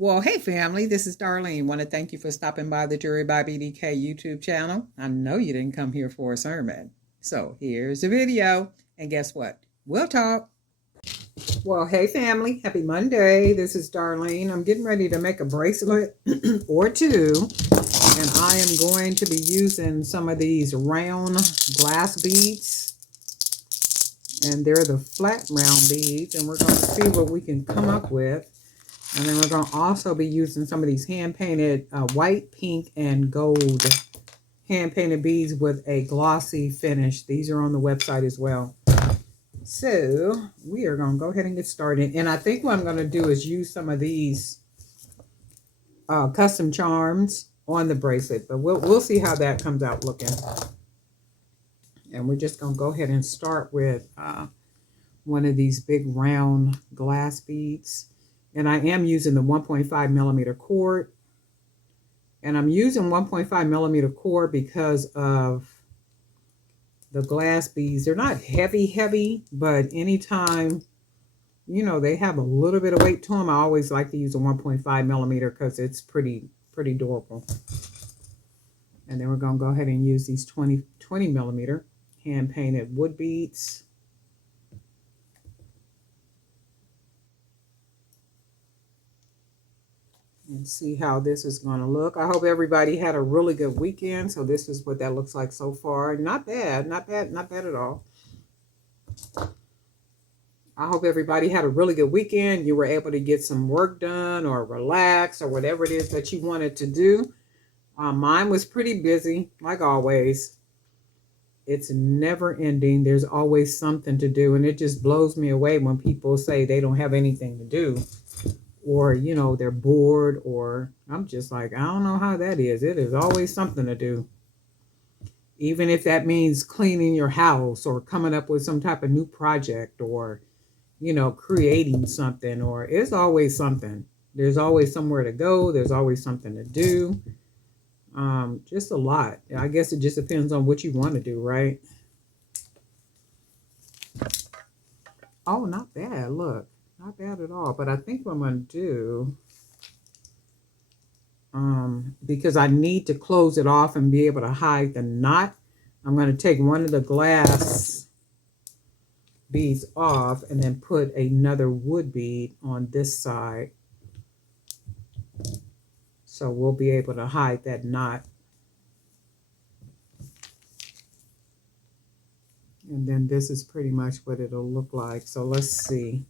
Well, hey family, this is Darlene. Want to thank you for stopping by the Jury by BDK YouTube channel. I know you didn't come here for a sermon. So here's the video. And guess what? We'll talk. Well, hey family, happy Monday. This is Darlene. I'm getting ready to make a bracelet or two. And I am going to be using some of these round glass beads. And they're the flat round beads. And we're going to see what we can come up with. And then we're going to also be using some of these hand-painted white, pink, and gold hand-painted beads with a glossy finish. These are on the website as well. So we are going to go ahead and get started. And I think what I'm going to do is use some of these custom charms on the bracelet. But we'll see how that comes out looking. And we're just going to go ahead and start with one of these big round glass beads. And I am using the 1.5 millimeter cord. And I'm using 1.5 millimeter cord because of the glass beads. They're not heavy, but anytime, you know, they have a little bit of weight to them, I always like to use a 1.5 millimeter because it's pretty durable. And then we're going to go ahead and use these 20 millimeter hand painted wood beads. And see how this is going to look. I hope everybody had a really good weekend. So this is what that looks like so far. Not bad at all. I hope everybody had a really good weekend. You were able to get some work done or relax or whatever it is that you wanted to do. Mine was pretty busy, like always. It's never ending. There's always something to do. And it just blows me away when people say they don't have anything to do. Or, you know, they're bored, or I'm just like, I don't know how that is. It is always something to do. Even if that means cleaning your house or coming up with some type of new project or, you know, creating something, or it's always something. There's always somewhere to go. There's always something to do. Just a lot. I guess it just depends on what you want to do, right? Oh, not bad. Look. Not bad at all. But I think what I'm going to do, because I need to close it off and be able to hide the knot, I'm going to take one of the glass beads off and then put another wood bead on this side. So we'll be able to hide that knot. And then this is pretty much what it'll look like. So let's see.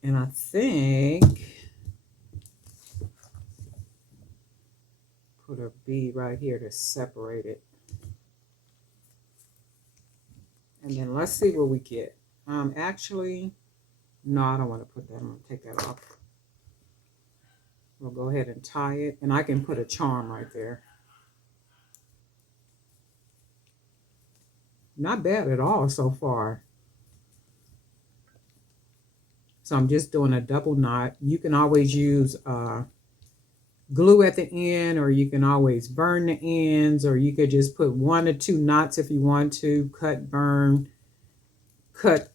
And I think put a bead right here to separate it. And then let's see what we get. Actually, no, I don't want to put that. I'm going to take that off. We'll go ahead and tie it. And I can put a charm right there. Not bad at all so far. So I'm just doing a double knot. You can always use glue at the end, or you can always burn the ends, or you could just put 1 or 2 knots if you want to, cut, burn, cut,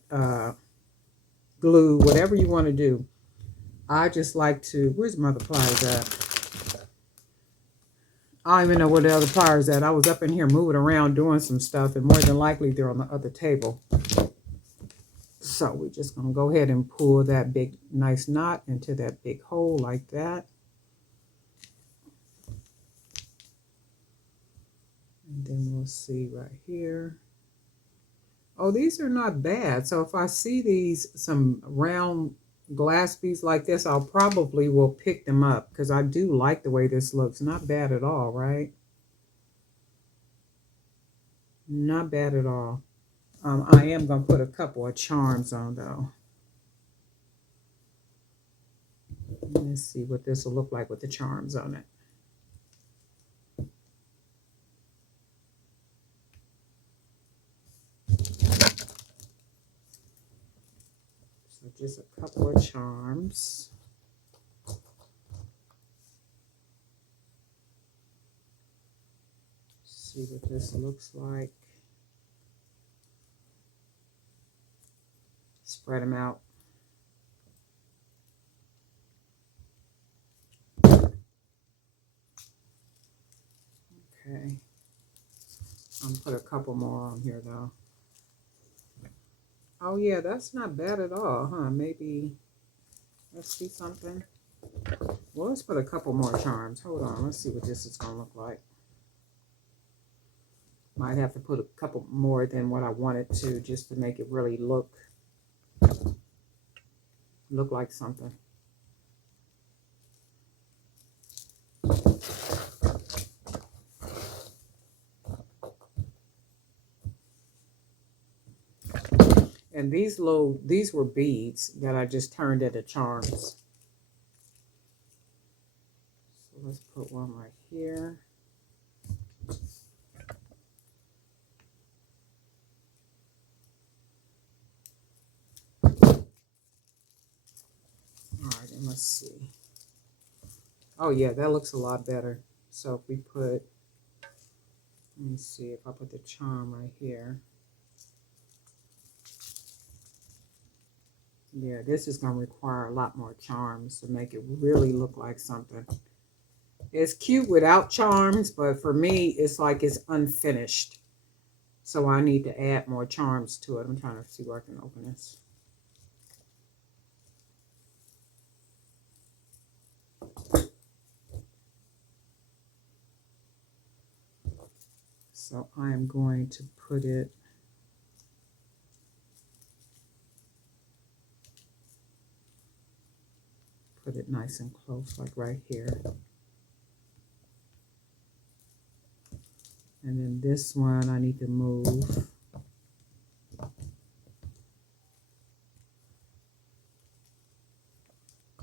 glue, whatever you want to do. I just like to, where's my other pliers at? I don't even know where the other pliers at. I was up in here moving around doing some stuff, and more than likely they're on the other table. So we're just going to go ahead and pull that big, nice knot into that big hole like that. And then we'll see right here. Oh, these are not bad. So if I see these, some round glass beads like this, I'll probably will pick them up because I do like the way this looks. Not bad at all, right? Not bad at all. I am going to put a couple of charms on though. Let's see what this will look like with the charms on it. So just a couple of charms. See what this looks like. Spread them out. Okay. I'm going to put a couple more on here, though. Oh, yeah, that's not bad at all, huh? Maybe, let's see something. Well, let's put a couple more charms. Hold on, let's see what this is going to look like. Might have to put a couple more than what I wanted to, just to make it really look like something. And these were beads that I just turned into charms. So let's put one right here. All right, and let's see. Oh yeah, that looks a lot better. So if we put, let me see if I put the charm right here. Yeah, this is going to require a lot more charms to make it really look like something. It's cute without charms, but for me, it's like it's unfinished. So I need to add more charms to it. I'm trying to see where I can open this. So I am going to put it nice and close, like right here. And then this one I need to move. I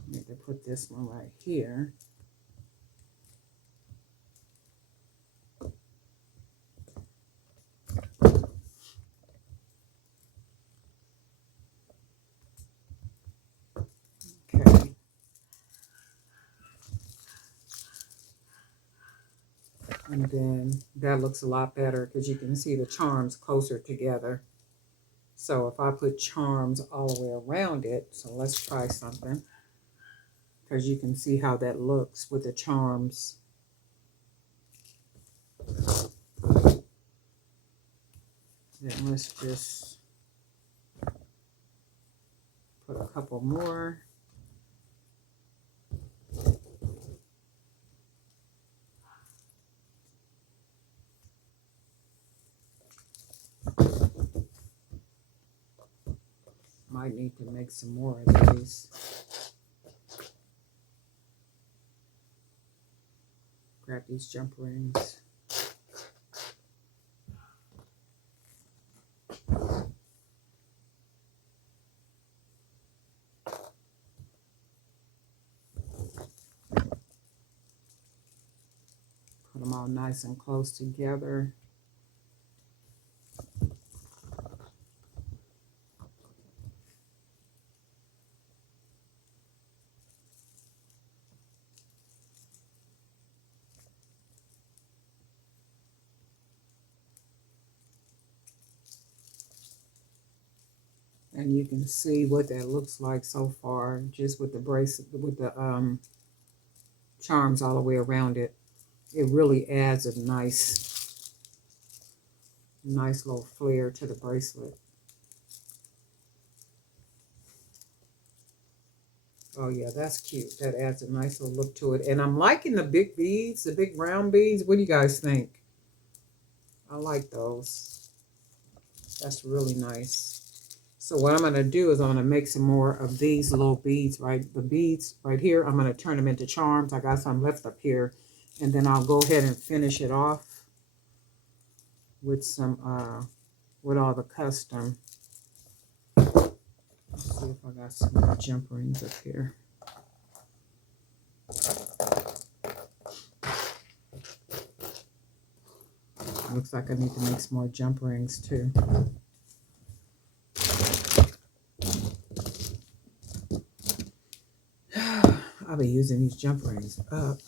need to put this one right here. Okay. And then that looks a lot better because you can see the charms closer together. So if I put charms all the way around it, so let's try something. Because you can see how that looks with the charms. Then let's just put a couple more. Might need to make some more of these. Grab these jump rings. Put them all nice and close together. And you can see what that looks like so far, just with the bracelet, with the charms all the way around it. It really adds a nice little flair to the bracelet. Oh yeah, that's cute. That adds a nice little look to it. And I'm liking the big beads, the big round beads. What do you guys think? I like those. That's really nice. So what I'm going to do is I'm going to make some more of these little beads, right? The beads right here, I'm going to turn them into charms. I got some left up here. And then I'll go ahead and finish it off with some, with all the custom. Let's see if I got some more jump rings up here. Looks like I need to make some more jump rings too. I'll be using these jump rings up.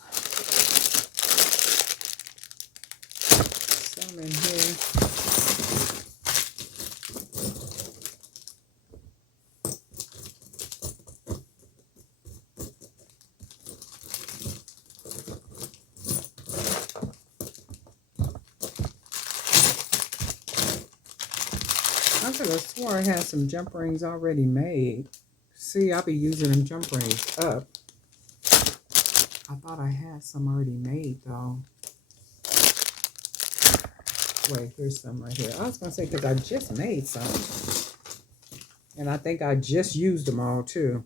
Some in here. I could have swore I had some jump rings already made. See, I'll be using them jump rings up. I thought I had some already made though. Wait, here's some right here. I was going to say, because I just made some. And I think I just used them all too.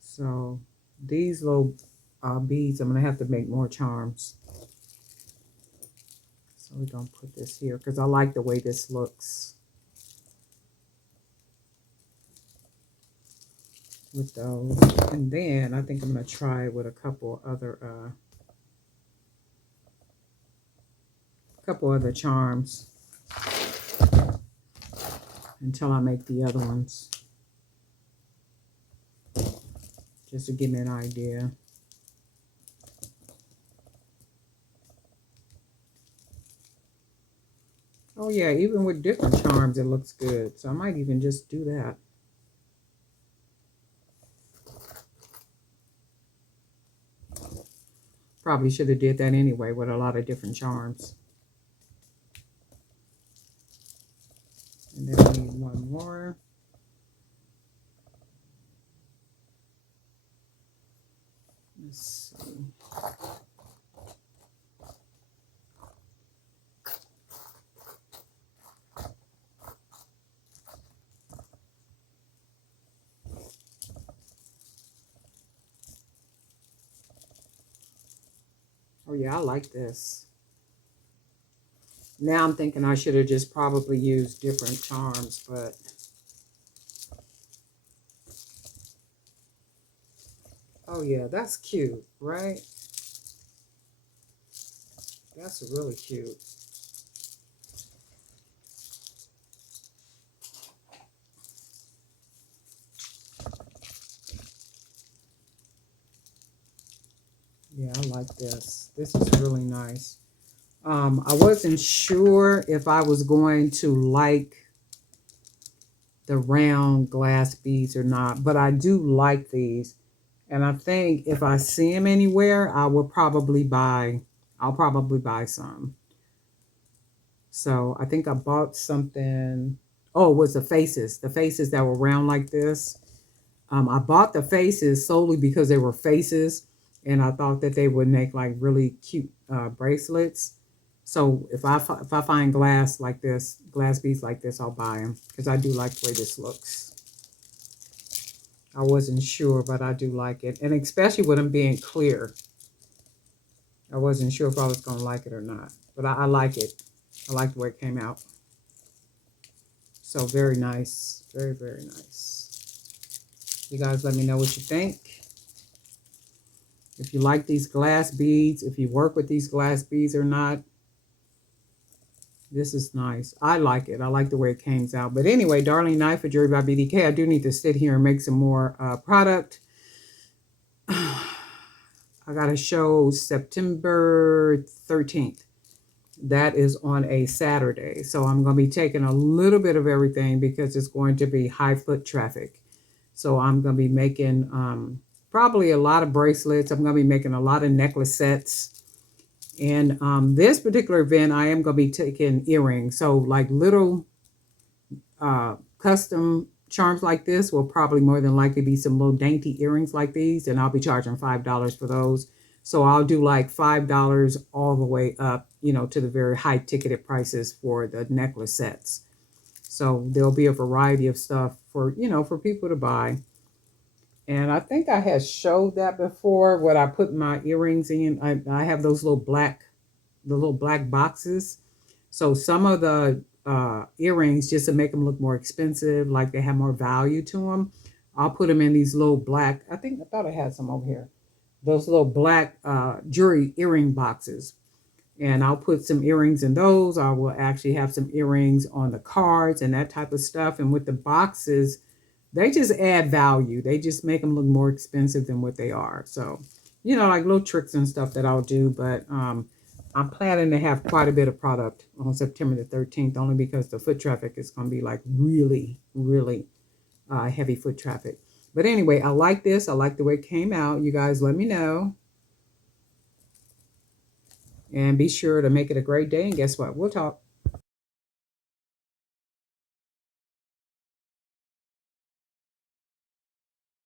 So these little beads, I'm going to have to make more charms. So we're going to put this here because I like the way this looks. With those. And then I think I'm going to try it with a couple other charms until I make the other ones, just to give me an idea. Oh yeah, even with different charms it looks good, so I might even just do that. Probably should have did that anyway with a lot of different charms. And then we need one more. Let's see. Oh yeah, I like this. Now I'm thinking I should have just probably used different charms, but oh yeah, that's cute, right? That's really cute. Yeah, I like this. This is really nice. I wasn't sure if I was going to like the round glass beads or not, but I do like these. And I think if I see them anywhere, I'll probably buy some. So I think I bought something. Oh, it was the faces that were round like this. I bought the faces solely because they were faces, and I thought that they would make like really cute bracelets. So if I find glass like this, glass beads like this, I'll buy them because I do like the way this looks. I wasn't sure, but I do like it, and especially with them being clear. I wasn't sure if I was going to like it or not, but I like it. I like the way it came out. So very nice, very, very nice. You guys let me know what you think. If you like these glass beads, if you work with these glass beads or not. This is nice. I like it. I like the way it came out. But anyway, Darling Knife for Jewelry by BDK. I do need to sit here and make some more product. I got a show September 13th. That is on a Saturday. So I'm going to be taking a little bit of everything because it's going to be high foot traffic. So I'm going to be making probably a lot of bracelets. I'm going to be making a lot of necklace sets. And this particular event, I am going to be taking earrings. So like little custom charms like this will probably more than likely be some little dainty earrings like these. And I'll be charging $5 for those. So I'll do like $5 all the way up, you know, to the very high ticketed prices for the necklace sets. So there'll be a variety of stuff for, you know, for people to buy. And I think I had showed that before, what I put my earrings in. I have those little black boxes. So some of the earrings, just to make them look more expensive, like they have more value to them, I'll put them in these little black, I thought I had some over here. Those little black jewelry earring boxes. And I'll put some earrings in those. I will actually have some earrings on the cards and that type of stuff. And with the boxes, they just add value. They just make them look more expensive than what they are. So, you know, like little tricks and stuff that I'll do. But I'm planning to have quite a bit of product on September the 13th, only because the foot traffic is going to be like really, really heavy foot traffic. But anyway, I like this. I like the way it came out. You guys let me know. And be sure to make it a great day. And guess what? We'll talk.